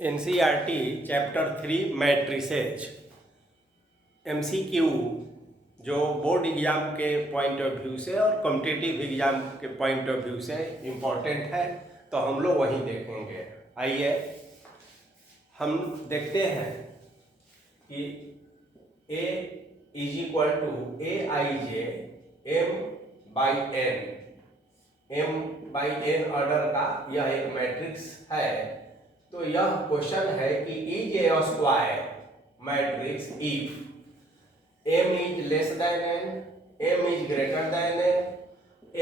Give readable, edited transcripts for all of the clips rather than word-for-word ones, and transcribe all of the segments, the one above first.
NCERT chapter 3 matrices MCQ जो board exam के point of view से और कॉम्पिटिटिव एग्जाम के पॉइंट ऑफ व्यू से इम्पोर्टेंट है, तो हम लोग वही देखेंगे। आइए हम देखते हैं कि A is equal to AIJ M/n order का यह एक मैट्रिक्स है। तो यह क्वेश्चन है कि is a square matrix if m is less than n, m is greater than n,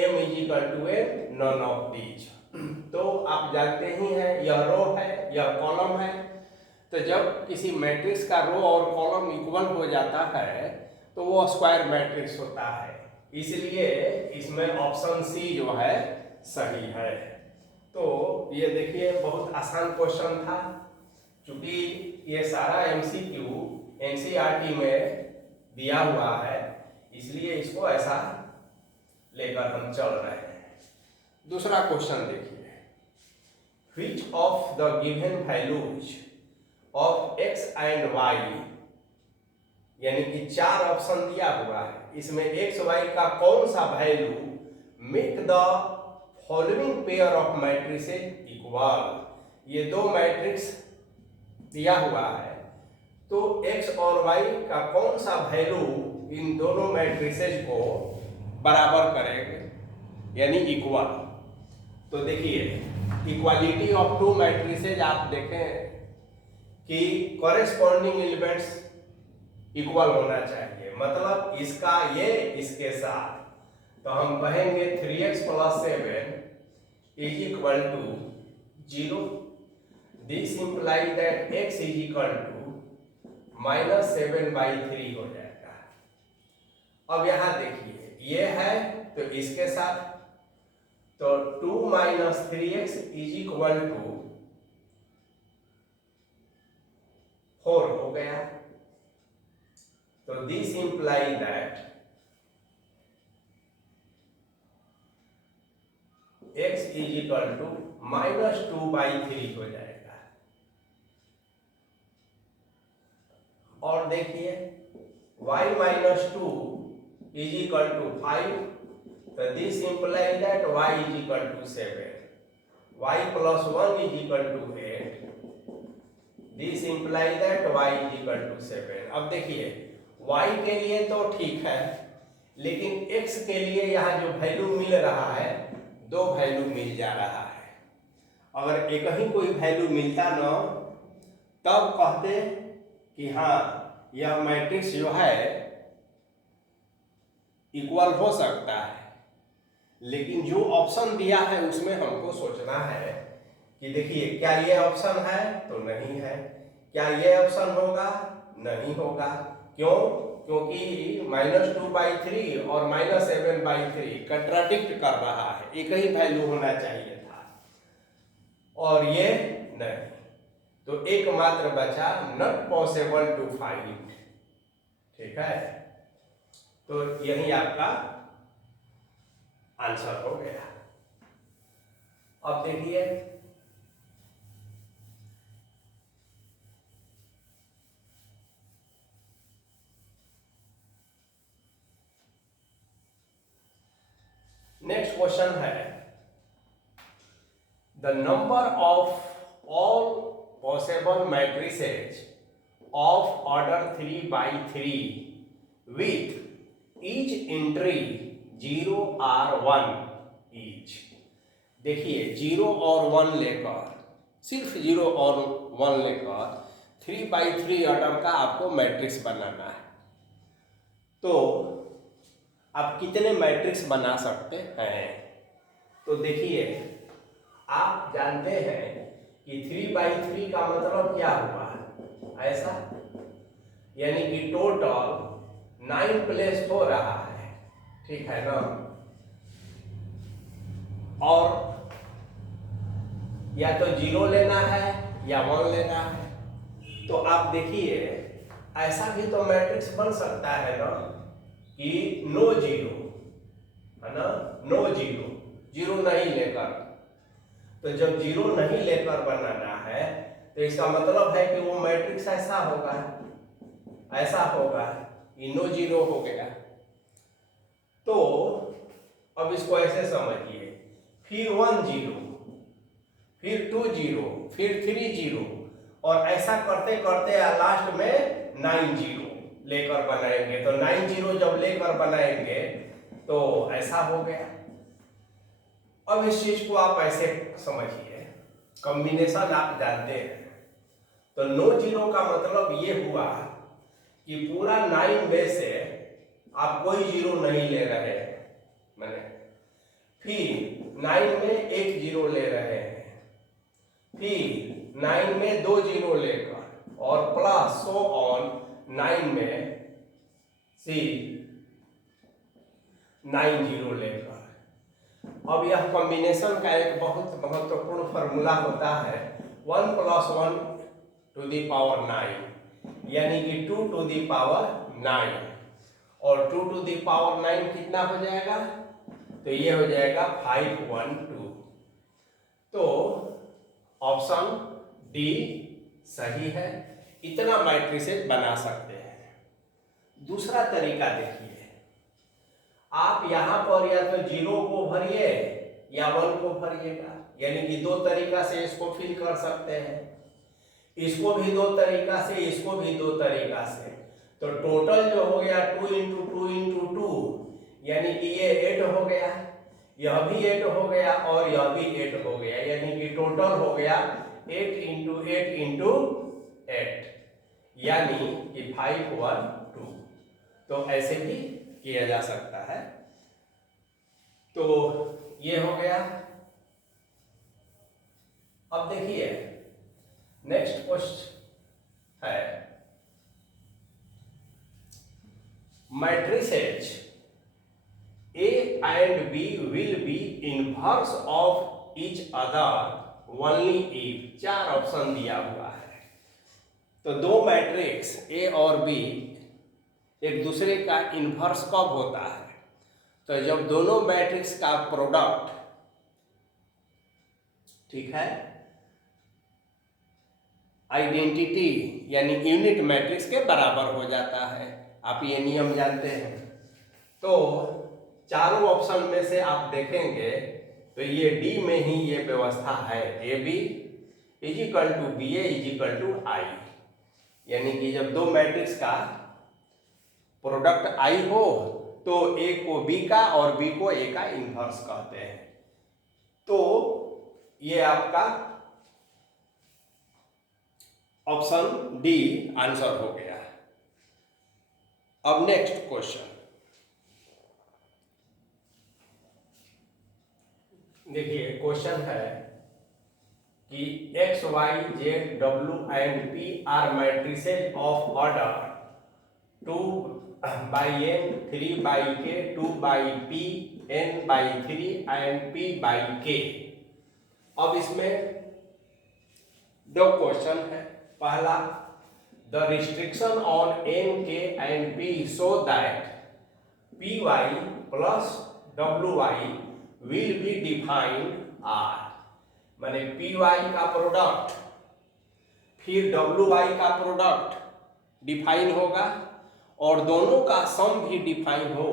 m is equal to n, none of these. तो आप जानते ही हैं यह रो है, यह कॉलम है। तो जब किसी मैट्रिक्स का रो और कॉलम इक्वल हो जाता है तो वो स्क्वायर मैट्रिक्स होता है। इसलिए इसमें ऑप्शन सी जो है सही है। तो ये देखिए बहुत आसान क्वेश्चन था। क्योंकि ये सारा एमसीक्यू एनसीईआरटी में दिया हुआ है, इसलिए इसको ऐसा लेकर हम चल रहे हैं। दूसरा क्वेश्चन देखिए, which of the given values of x and y, यानी कि 4 ऑप्शन दिया हुआ है, इसमें x y का कौन सा value make the following pair of matrices equal. ये दो मैट्रिक्स दिया हुआ है, तो x और y का कौन सा वैल्यू इन दोनों मैट्रिसेज को बराबर करेंगे, यानी इक्वल। तो देखिए इक्वालिटी ऑफ टू मैट्रिसेज आप देखें कि कॉरेस्पॉन्डिंग एलिमेंट्स इक्वल होना चाहिए, मतलब इसका ये इसके साथ। तो हम कहेंगे 3x + 7 is equal to 0। This imply that x is equal to -7/3 हो जाएगा। अब यहां देखिए ये है तो इसके साथ, तो 2 - 3x इज इक्वल टू 4 हो गया। तो this imply that x is equal to -2/3 हो जाएगा। और देखिए y - 2 इज इक्वल टू 5। तो this imply that y is equal to 7। y + 1 is equal to 8। This imply that y is equal to 7। अब देखिए y के लिए तो ठीक है, लेकिन x के लिए यहाँ जो वैल्यू मिल रहा है, दो वैल्यू मिल जा रहा है। अगर एक ही कोई वैल्यू मिलता ना, तब कहते कि हाँ यह मैट्रिक्स जो है इक्वल हो सकता है। लेकिन जो ऑप्शन दिया है उसमें हमको सोचना है कि देखिए क्या ये ऑप्शन है, तो नहीं है। क्या ये ऑप्शन होगा, नहीं होगा। क्यों? क्योंकि -2/3 और -7/3 कंट्राडिक्ट कर रहा है, एक ही वैल्यू होना चाहिए था और ये नहीं। तो एकमात्र बचा नॉट पॉसिबल टू फाइंड। ठीक है, तो यही आपका आंसर हो गया। अब देखिए नेक्स्ट क्वेश्चन है, the number of all possible matrices of order 3/3 with each entry 0 और 1 ईच। देखिए 0 और 1 लेकर, सिर्फ 0 और 1 लेकर 3/3 ऑर्डर का आपको मैट्रिक्स बनाना है। तो आप कितने मैट्रिक्स बना सकते हैं? तो देखिए आप जानते हैं कि 3/3 का मतलब क्या हुआ, ऐसा, यानी कि टोटल 9 प्लेस हो रहा है। ठीक है ना? और या तो 0 लेना है या 1 लेना है। तो आप देखिए ऐसा भी तो मैट्रिक्स बन सकता है ना कि नो 0, है ना, नो 0 नहीं लेकर। तो जब 0 नहीं लेकर बनाना है तो इसका मतलब है कि वो मैट्रिक्स ऐसा होगा, ये नो जीरो हो गया। तो अब इसको ऐसे समझिए, फिर 1 0, फिर 2 0, फिर 3 0, और ऐसा करते करते लास्ट में 9 0 लेकर बनाएंगे। तो 9 0 जब लेकर बनाएंगे तो ऐसा हो गया। अब इस चीज को आप ऐसे समझिए, कॉम्बिनेशन आप जानते हैं, तो 9 0 का मतलब ये हुआ कि पूरा 9 में से आप कोई जीरो नहीं ले रहे हैं, मैंने फिर 9 में 1 0 ले रहे हैं, फिर 9 में 2 0 लेकर और प्लस सो ऑन 9 में 9 0 लेकर। अब यह कॉम्बिनेशन का एक बहुत महत्वपूर्ण फॉर्मूला होता है 1 + 1 to the power 9, यानी कि 2 to the power 9, और 2 to the power 9 कितना हो जाएगा? तो ये हो जाएगा 512। तो ऑप्शन डी सही है। इतना मैट्रिसेस बना सकते हैं। दूसरा तरीका देखिए, आप यहां पर या तो 0 को भरिए या 1 को भरिएगा, यानी कि दो तरीका से इसको फिल कर सकते हैं। इसको भी दो तरीका से, इसको भी दो तरीका से। तो टोटल जो हो गया 2 × 2 × 2, यानी कि ये 8 हो गया, यह भी 8 हो गया और यह भी 8 हो गया, यानी कि टोटल हो गया 8 × 8 × 8, यानी कि 512। तो ऐसे भी किया जा सकता है। तो ये हो गया। अब देखिए नेक्स्ट क्वेश्चन है, matrices A and B will be inverse of each other only if, 4 option दिया हुआ है। तो दो मैट्रिक्स A और B एक दूसरे का इन्वर्स कब होता है? तो जब दोनों मैट्रिक्स का प्रोडक्ट, ठीक है, आइडेंटिटी यानी यूनिट मैट्रिक्स के बराबर हो जाता है। आप ये नियम जानते हैं। तो चारों ऑप्शन में से आप देखेंगे तो ये डी में ही ये व्यवस्था है, ए बी = बी ए = आई, यानी कि जब दो मैट्रिक्स का प्रोडक्ट आई हो तो ए को बी का और बी को ए का इन्वर्स कहते हैं। तो ये आपका ऑप्शन डी आंसर हो गया। अब नेक्स्ट क्वेश्चन देखिए, क्वेश्चन है कि x, y, z, w and p are matrices of order 2/n, 3/k, 2/p, n/3 and p/k। अब इसमें दो क्वेश्चन है। पहला, the restriction on n, k and p so that py plus wy will be defined r, माने py का product फिर wy का product define होगा और दोनों का सम भी डिफाइन हो।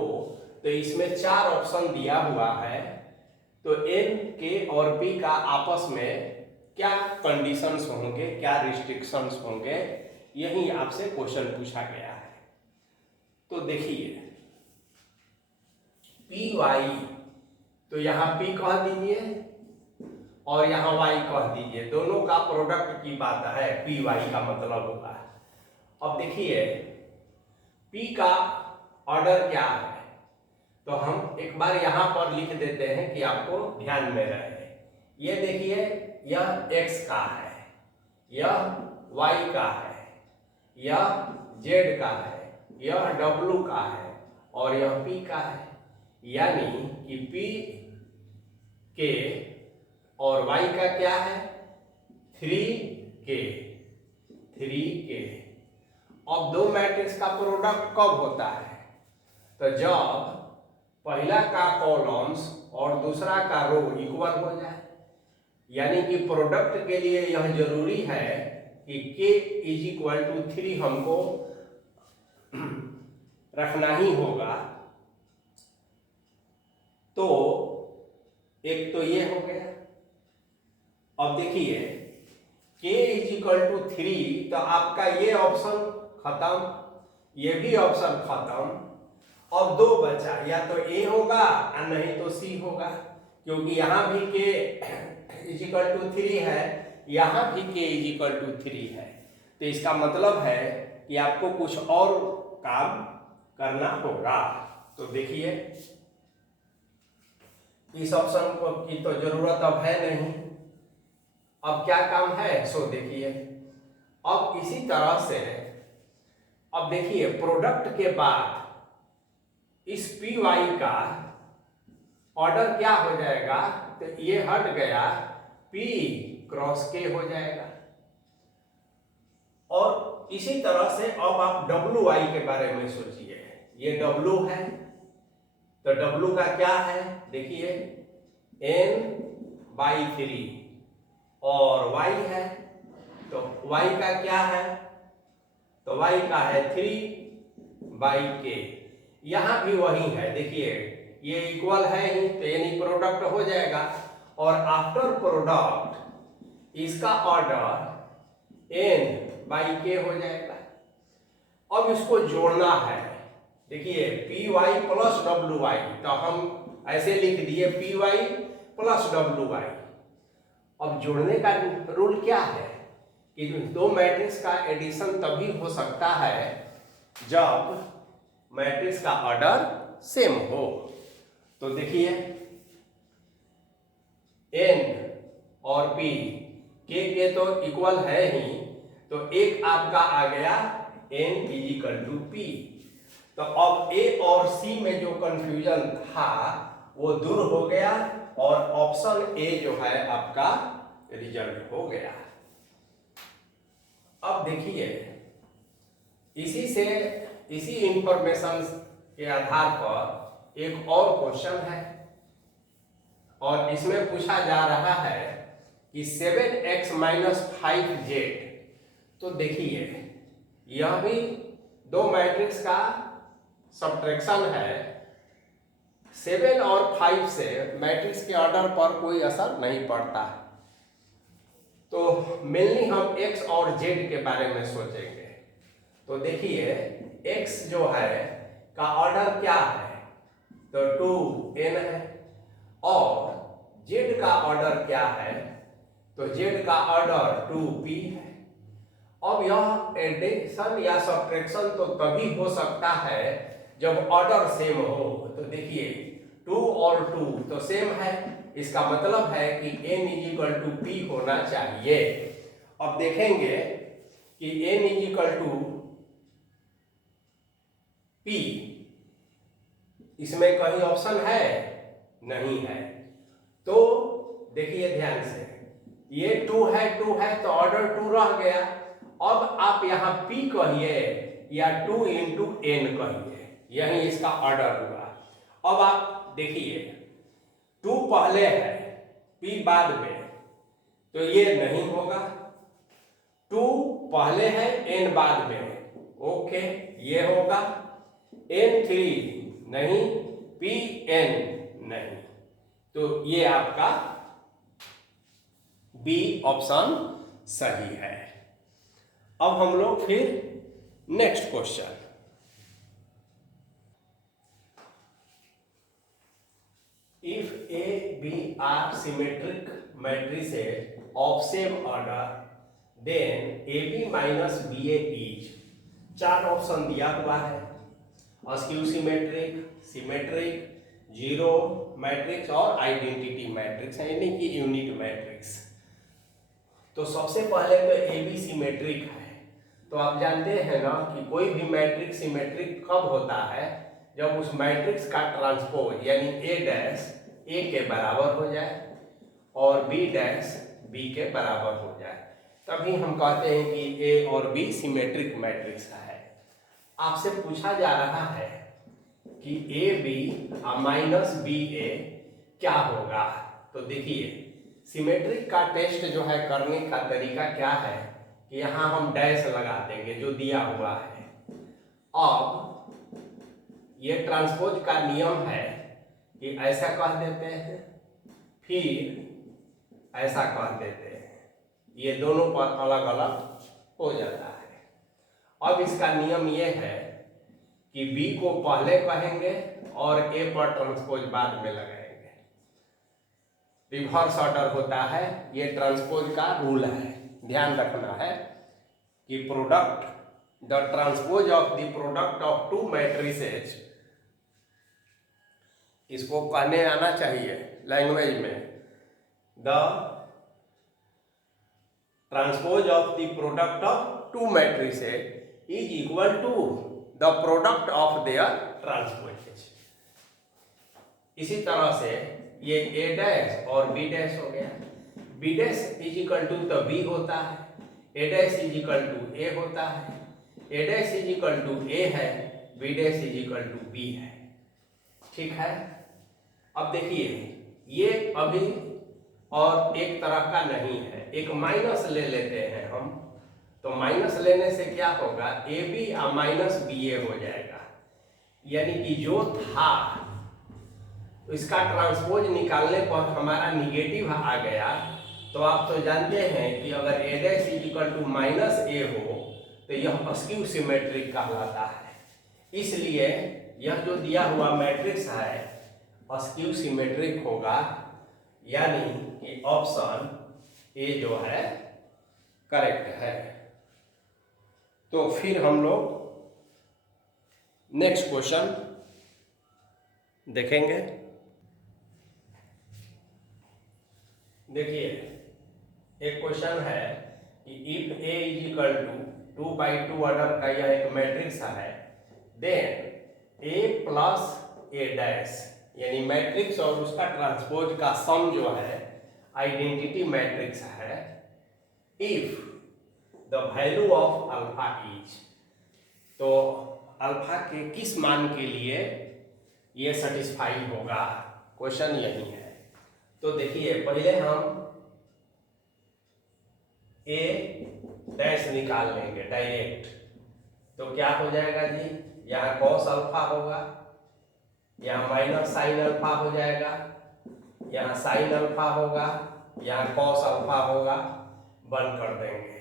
तो इसमें 4 ऑप्शन दिया हुआ है। तो n, k और p का आपस में क्या कंडीशंस होंगे, क्या रिस्ट्रिक्शंस होंगे, यही आपसे क्वेश्चन पूछा गया है। तो देखिए पी वाई, तो यहाँ p कह दीजिए और यहाँ y कह दीजिए, दोनों का प्रोडक्ट की बात है, पी वाई का मतलब होगा। अब देखिए p का ऑर्डर क्या है, तो हम एक बार यहाँ पर लिख देते हैं कि आपको ध्यान में रहे। ये देखिए, यह x का है, यह y का है, यह z का है, यह w का है और यह p का है, यानी कि p के और y का क्या है 3k। अब दो मैट्रिक्स का प्रोडक्ट कब होता है? तो जब पहला का कॉलम्स और दूसरा का रो इक्वल हो जाए, यानी कि प्रोडक्ट के लिए यह जरूरी है कि k इज इक्वल टू 3 हमको रखना ही होगा। तो एक तो ये हो गया। अब देखिए k इज इक्वल टू 3, तो आपका ये ऑप्शन खत्म, ये भी ऑप्शन खत्म। अब दो बचा, या तो a होगा और नहीं तो c होगा, क्योंकि यहाँ भी k इज इक्वल टू 3 है, यहाँ भी k इज इक्वल टू 3 है। तो इसका मतलब है कि आपको कुछ और काम करना होगा। तो देखिए इस ऑप्शन को की तो जरूरत अब है नहीं, अब क्या काम है सो देखिए। अब इसी तरह से अब देखिए प्रोडक्ट के बाद इस पी वाई का ऑर्डर क्या हो जाएगा, तो ये हट गया, P क्रॉस K हो जाएगा। और इसी तरह से अब आप डब्ल्यू आई के बारे में सोचिए। ये डब्ल्यू है, तो डब्ल्यू का क्या है, देखिए n/3, और y है, तो y का क्या है, तो y का है 3/k। यहां भी वही है, देखिए ये इक्वल है ही, तो यानी प्रोडक्ट हो जाएगा। और आफ्टर प्रोडक्ट इसका ऑर्डर n/k हो जाएगा। अब इसको जोड़ना है, देखिए P Y plus W Y, तो हम ऐसे लिख दिए P Y plus W Y. अब जोड़ने का रूल क्या है कि दो मैट्रिक्स का एडिशन तभी हो सकता है जब मैट्रिक्स का ऑर्डर सेम हो। तो देखिए n और p के तो इक्वल है ही, तो एक आपका आ गया n is equal to p। तो अब a और c में जो कंफ्यूजन था वो दूर हो गया, और ऑप्शन ए जो है आपका रिजल्ट हो गया। अब देखिए इसी इंफॉर्मेशन के आधार पर एक और क्वेश्चन है, और इसमें पूछा जा रहा है कि 7x - 5z। तो देखिए यह भी दो मैट्रिक्स का सब्ट्रैक्शन है। 7 और 5 से मैट्रिक्स के ऑर्डर पर कोई असर नहीं पड़ता, तो मेनली हम x और z के बारे में सोचेंगे। तो देखिए x जो है का ऑर्डर क्या है, तो 2n है, और z का ऑर्डर क्या है, तो z का ऑर्डर 2p है। अब यह एडिशन या सब्ट्रैक्शन तो तभी हो सकता है जब ऑर्डर सेम हो। तो देखिए 2 और 2 तो सेम है, इसका मतलब है कि n is equal to p होना चाहिए। अब देखेंगे कि n is equal to p, इसमें कहीं ऑप्शन है नहीं है। तो देखिए ध्यान से, ये 2 है तो ऑर्डर 2 रह गया। अब आप यहाँ p कहिए या 2 इंटू n कहिए, यही इसका ऑर्डर हुआ। अब आप देखिए 2 पहले है p बाद में, तो ये नहीं होगा। 2 पहले है n बाद में, ओके ये होगा। n3 नहीं, pn नहीं, तो ये आपका बी ऑप्शन सही है। अब हम लोग फिर next question, if A B are symmetric matrices of same order then A B minus B A is, 4 option दिया हुआ है, skew symmetric, symmetric, zero matrix और आइडेंटिटी मैट्रिक्स, यानी कि यूनिट मैट्रिक्स। तो सबसे पहले तो ए बी सिमेट्रिक है। तो आप जानते हैं ना कि कोई भी मैट्रिक्स सिमेट्रिक कब होता है, जब उस मैट्रिक्स का ट्रांसपोज यानी ए डैश ए के बराबर हो जाए और बी डैश बी के बराबर हो जाए, तभी हम कहते हैं कि ए और बी सिमेट्रिक मैट्रिक्स है। आपसे पूछा जा रहा है कि ए बी माइनस बी ए क्या होगा। तो देखिए सिमेट्रिक का टेस्ट जो है करने का तरीका क्या है कि यहाँ हम डैश लगा देंगे जो दिया हुआ है। अब ये ट्रांसपोज का नियम है कि ऐसा कह देते हैं फिर ऐसा कह देते हैं, ये दोनों पर अलग अलग हो जाता है। अब इसका नियम ये है कि बी को पहले कहेंगे और ए पर ट्रांसपोज बाद में लगाएंगे। रिवर्स ऑर्डर होता है, ये ट्रांसपोज का रूल है। ध्यान रखना है कि product the transpose of the product of two matrices, इसको कहने आना चाहिए लैंग्वेज में, the transpose of the product of two matrices is equal to the product of their transposes. इसी तरह से ये ए डैश और बी डैश हो गया। B dash is equal to तो बी होता है, A dash is equal to A होता है, A dash is equal to A है, B dash is equal to B है। ठीक है। अब देखिए ये अभी और एक तरह का नहीं है, एक माइनस ले लेते हैं हम। तो माइनस लेने से क्या होगा, ए बी और माइनस बी ए हो जाएगा। यानी कि जो था इसका ट्रांसपोज निकालने पर हमारा निगेटिव आ गया। तो आप तो जानते हैं कि अगर A dash is equal to minus A हो तो यह अस्क्यू सिमेट्रिक कहलाता है। इसलिए यह जो दिया हुआ मैट्रिक्स है अस्क्यू सिमेट्रिक होगा, यानी कि ऑप्शन ए जो है करेक्ट है। तो फिर हम लोग नेक्स्ट क्वेश्चन देखेंगे। देखिए एक क्वेश्चन है कि if A is equal to 2/2 order का यह एक मैट्रिक्स है, then A plus A dash, यानी मैट्रिक्स और उसका ट्रांसपोज का सम जो है आइडेंटिटी मैट्रिक्स है। If the value of alpha is, तो अल्फा के किस मान के लिए ये सेटिस्फाई होगा, क्वेश्चन यही है। तो देखिए पहले हम ए डैश निकाल लेंगे डायरेक्ट। तो क्या हो जाएगा जी, यहाँ कॉस अल्फा होगा, यहाँ माइनस साइन अल्फा हो जाएगा, यहाँ साइन अल्फा होगा, यहाँ कॉस अल्फा होगा, बंद कर देंगे।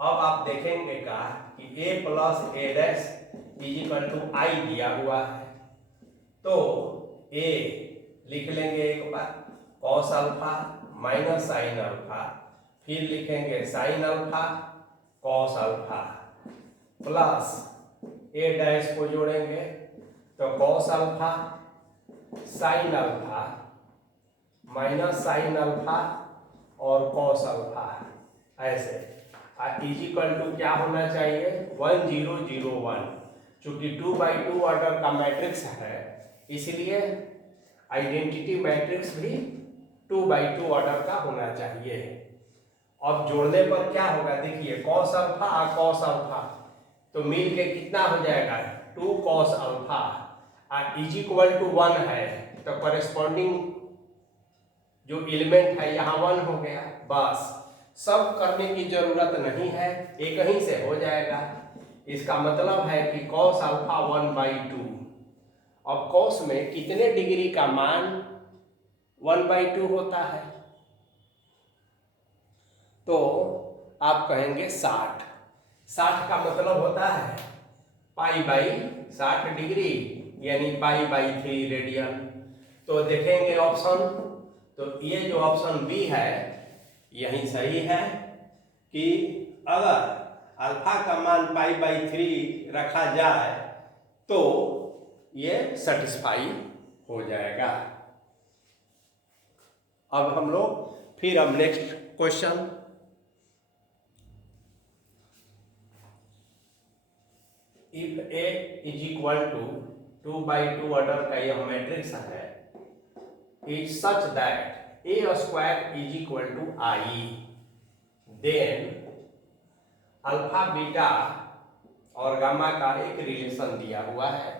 अब आप देखेंगे का कि A plus A dash is equal to I दिया हुआ है। तो ए लिख लेंगे एक बार cos alpha minus sine alpha, फिर लिखेंगे sine alpha cos alpha, plus A dash को जोड़ेंगे तो cos alpha sine alpha minus sine alpha और कॉस अल्फा, ऐसे इज इक्वल टू क्या होना चाहिए 1 0 0 1। चूंकि 2/2 ऑर्डर का मैट्रिक्स है इसलिए आइडेंटिटी मैट्रिक्स भी 2/2 ऑर्डर का होना चाहिए। अब जोड़ने पर क्या होगा, देखिए कॉस अल्फा और कॉस अल्फा तो मिल के कितना हो जाएगा 2 cos alpha is equal to 1 है, तो कॉरेस्पॉन्डिंग जो एलिमेंट है यहाँ 1 हो गया। बस सब करने की जरूरत नहीं है, एक ही से हो जाएगा। इसका मतलब है कि कॉस अल्फा 1/2। अब कॉस में कितने डिग्री का मान 1/2 होता है, तो आप कहेंगे 60। 60 का मतलब होता है π/60 डिग्री, यानी π/3 रेडियन। तो देखेंगे ऑप्शन, तो ये जो ऑप्शन बी है यही सही है कि अगर अल्फा का मान π/3 रखा जाए तो ये सेटिस्फाई हो जाएगा। अब हम लोग फिर अब next question, if A is equal to 2/2 order का यह मैट्रिक्स है, is such that A square is equal to I, then alpha beta और गामा का एक रिलेशन दिया हुआ है,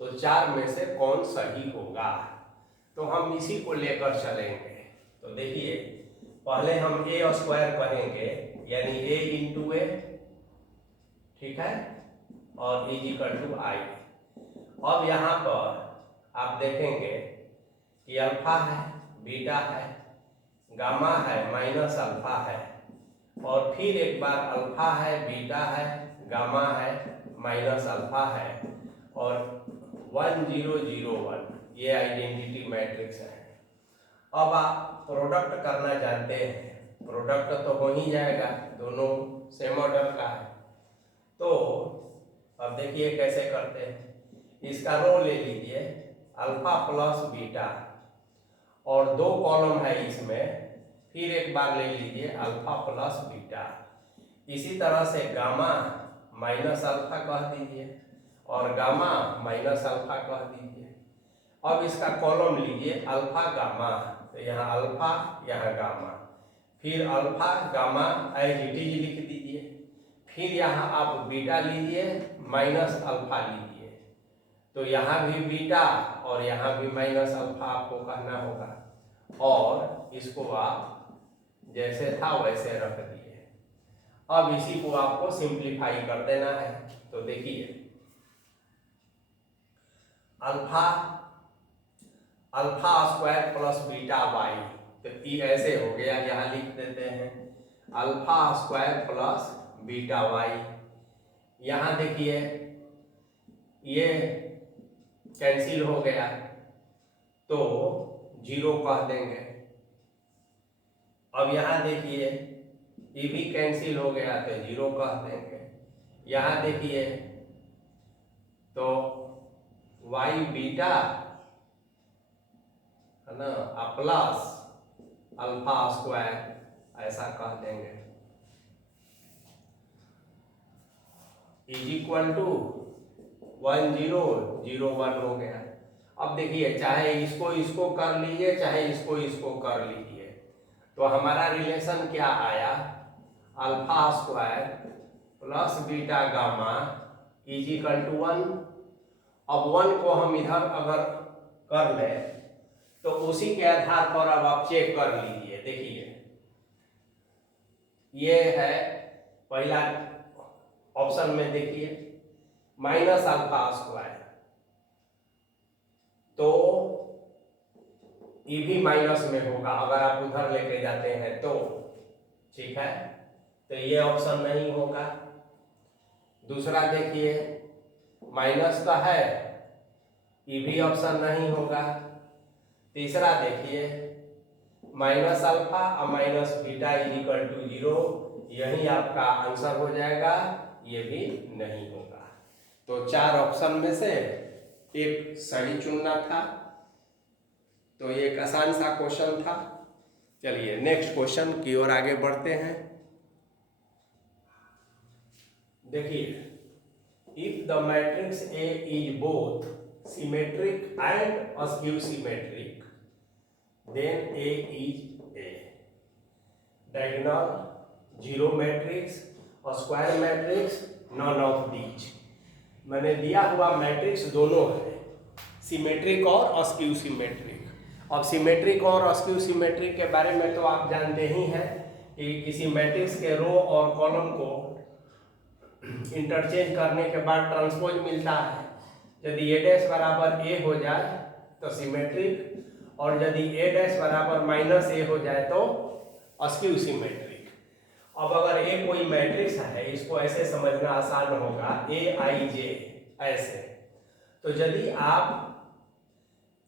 तो 4 में से कौन सही होगा। तो हम इसी को लेकर चलेंगे। तो तो देखिए पहले हम ए स्क्वायर करेंगे यानी ए इंटू ए, ठीक है, और इज इक्वल टू आई। अब यहाँ पर आप देखेंगे कि अल्फा है, बीटा है, गामा है, माइनस अल्फा है, और फिर एक बार अल्फा है, बीटा है, गामा है, माइनस अल्फा है, और 1 0 0 1 ये आइडेंटिटी मैट्रिक्स है। अब आप प्रोडक्ट करना जानते हैं, प्रोडक्ट तो हो ही जाएगा, दोनों सेम ऑर्डर का है। तो अब देखिए कैसे करते हैं। इसका रो ले लीजिए अल्फा प्लस बीटा, और दो कॉलम है इसमें, फिर एक बार ले लीजिए अल्फा प्लस बीटा। इसी तरह से गामा माइनस अल्फा कह दीजिए और गामा माइनस अल्फा कह दीजिए। अब इसका कॉलम लीजिए अल्फा गामा, तो यहाँ अल्फा यहाँ गामा, फिर alpha gamma as it is लिख दीजिए, फिर यहाँ आप बीटा लीजिए माइनस अल्फा लीजिए, तो यहाँ भी बीटा और यहाँ भी माइनस अल्फा आपको कहना होगा, और इसको आप जैसे था वैसे रख दिए। अब इसी को आपको सिंप्लीफाई कर देना है। तो देखिए alpha alpha square plus beta y, तो ये ऐसे हो गया, यहाँ लिख देते हैं alpha square plus beta y. यहाँ देखिए ये कैंसिल हो गया तो 0 कह देंगे। अब यहाँ देखिए ये भी कैंसिल हो गया तो 0 कह देंगे। यहाँ देखिए तो वाई बीटा है ना प्लस अल्फा स्क्वायर ऐसा कह देंगे, इज इक्वल टू 1 0 0 1 हो गया। अब देखिए चाहे इसको इसको कर लीजिए चाहे इसको इसको कर लीजिए, तो हमारा रिलेशन क्या आया, alpha square plus beta gamma is equal to 1। अब 1 को हम इधर अगर कर ले तो उसी के आधार पर अब आप चेक कर लीजिए। देखिए ये है पहला ऑप्शन में, देखिए माइनस अल्फा स्क्वायर, तो ये भी माइनस में होगा अगर आप उधर लेके जाते हैं तो, ठीक है, तो ये ऑप्शन नहीं होगा। दूसरा देखिए माइनस का है, ये भी ऑप्शन नहीं होगा। तीसरा देखिए माइनस अल्फा और minus beta is equal to 0, यही आपका आंसर हो जाएगा, ये भी नहीं होगा। तो 4 ऑप्शन में से एक सही चुनना था। तो ये एक आसान सा क्वेश्चन था। चलिए नेक्स्ट क्वेश्चन की ओर आगे बढ़ते हैं। देखिए if the matrix A is both symmetric and askew symmetric then A is A. Diagonal, zero matrix और square matrix, none of these। मैंने दिया हुआ मैट्रिक्स दोनों है, सिमेट्रिक और अस्क्यू सिमेट्रिक। अब सिमेट्रिक और अस्क्यू सिमेट्रिक के बारे में तो आप जानते ही हैं कि किसी मैट्रिक्स के रो और कॉलम को इंटरचेंज करने के बाद ट्रांसपोज मिलता है। यदि A डैश बराबर A हो जाए तो सिमेट्रिक, और यदि A डैश बराबर माइनस A हो जाए तो अस्क्यू सिमेट्रिक। अब अगर A कोई मैट्रिक्स है, इसको ऐसे समझना आसान होगा, Aij ऐसे, तो यदि आप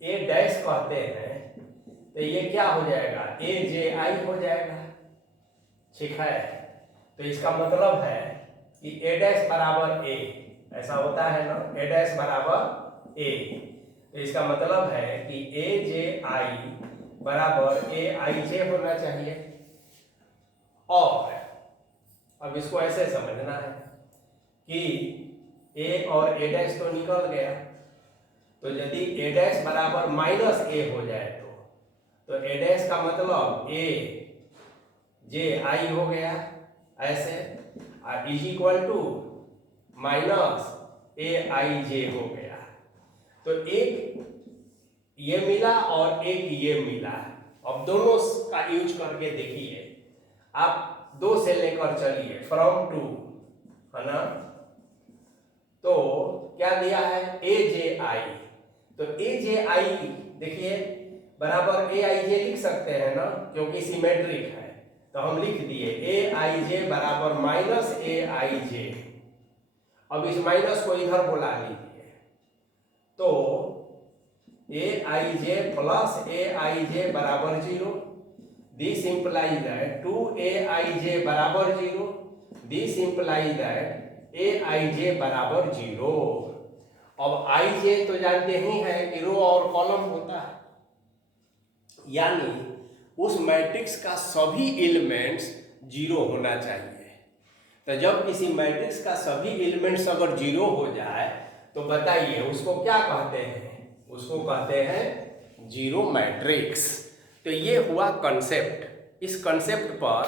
A डैश कहते हैं तो ये क्या हो जाएगा, Aj हो जाएगा, ठीक है। तो इसका मतलब है कि A डैश बराबर A, ऐसा होता है ना, A डैश बराबर A, तो इसका मतलब है कि Aj बराबर Aij होना चाहिए। और अब इसको ऐसे समझना है कि A और A डैश तो निकल गया, तो यदि A डैश बराबर माइनस A हो जाए तो A डैश का मतलब Aj हो गया ऐसे, और is equal to minus Aij हो गया। तो एक ये मिला और एक ये मिला, अब दोनों का यूज करके देखिए, आप 2 से लेकर चलिए फ्रॉम टू, है ना। तो क्या दिया है, ए जे आई, तो ए जे आई देखिए बराबर ए आई जे लिख सकते हैं ना, क्योंकि सिमेट्रिक है, तो हम लिख दिए ए आई जे बराबर माइनस ए आई जे। अब इस माइनस को इधर बुला लीजिए, तो ए आई जे प्लस ए आई जे बराबर 0, दिस इंप्लाइज दैट 2 आई जे बराबर 0, दिस इंप्लाइज दैट ए आई जे बराबर 0। अब आई जे तो जानते ही हैं कि रो और कॉलम होता है, यानी उस मैट्रिक्स का सभी एलिमेंट्स 0 होना चाहिए। तो जब किसी मैट्रिक्स का सभी एलिमेंट्स अगर 0 हो जाए तो बताइए उसको क्या कहते हैं, उसको कहते हैं जीरो मैट्रिक्स। तो ये हुआ कंसेप्ट। इस कंसेप्ट पर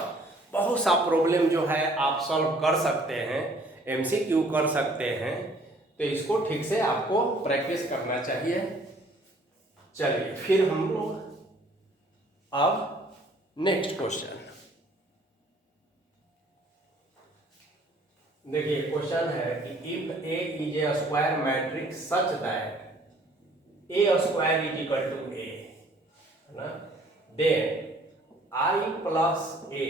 बहुत सा प्रॉब्लम जो है आप सॉल्व कर सकते हैं, एमसीक्यू कर सकते हैं, तो इसको ठीक से आपको प्रैक्टिस करना चाहिए। चलिए फिर हम लोग अब नेक्स्ट क्वेश्चन देखिए। क्वेश्चन है कि if A is a square matrix such that A square is equal to A, है ना, देन आई प्लस ए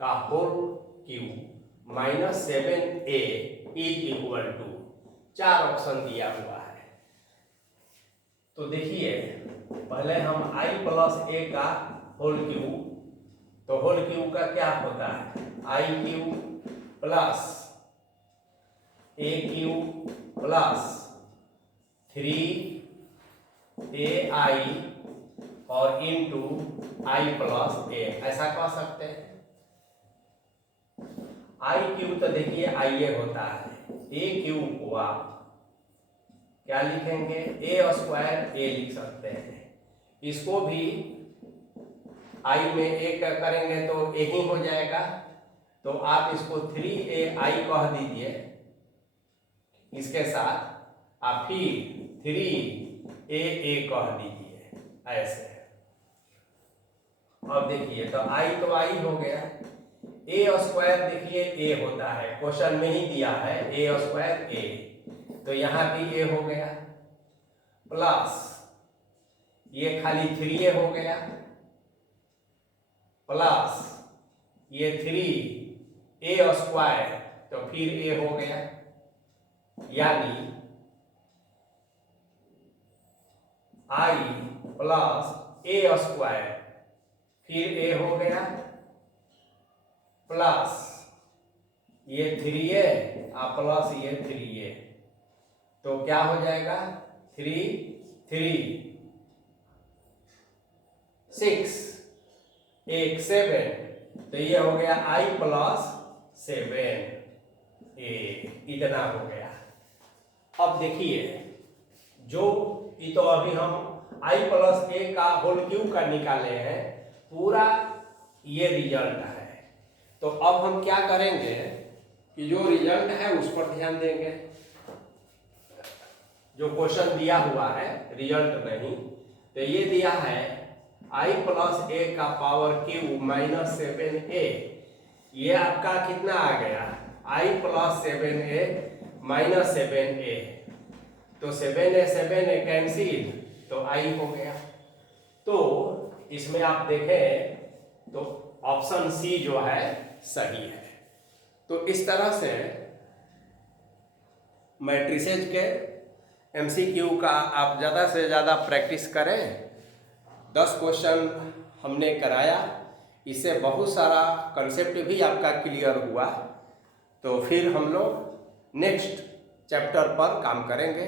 का whole cube minus 7a is equal to, 4 option दिया हुआ है। तो देखिए पहले हम आई प्लस ए का होल क्यूब, तो होल क्यूब का क्या होता है, आई क्यूब प्लस ए क्यूब प्लस 3ai और इंटू आई प्लस ए, ऐसा कह सकते हैं। आई क्यूब तो देखिए आई ए होता है, ए क्यूब को आप क्या लिखेंगे, ए स्क्वायर ए लिख सकते हैं। इसको भी आई में ए करेंगे तो ए ही हो जाएगा, तो आप इसको 3ai कह दीजिए इसके साथ, आप फिर 3a कह दीजिए ऐसे। अब देखिए तो आई हो गया, ए स्क्वायर देखिए ए होता है, क्वेश्चन में ही दिया है ए स्क्वायर ए, तो यहाँ भी ए हो गया, प्लस ये खाली 3a हो गया, प्लस ये 3a स्क्वायर, तो फिर ए हो गया, यानी आई प्लस ए स्क्वायर फिर ए हो गया, प्लस ये 3a प्लस ये 3a, तो क्या हो जाएगा 3 6 1 7, तो ये हो गया आई प्लस 7a, इतना हो गया। अब देखिए जो ये तो अभी हम आई प्लस ए का होल क्यूब का निकाले हैं, पूरा ये रिजल्ट है। तो अब हम क्या करेंगे कि जो रिजल्ट है उस पर ध्यान देंगे, जो क्वेश्चन दिया हुआ है रिजल्ट नहीं, तो ये दिया है आई प्लस ए का पावर क्यूब माइनस 7a, ये आपका कितना आ गया, आई प्लस 7a माइनस 7a, तो 7a कैंसिल, तो आई हो गया। तो इसमें आप देखें तो ऑप्शन सी जो है सही है। तो इस तरह से मैट्रिसेज के एमसीक्यू का आप ज़्यादा से ज़्यादा प्रैक्टिस करें। 10 क्वेश्चन हमने कराया, इससे बहुत सारा कंसेप्ट भी आपका क्लियर हुआ। तो फिर हम लोग नेक्स्ट चैप्टर पर काम करेंगे।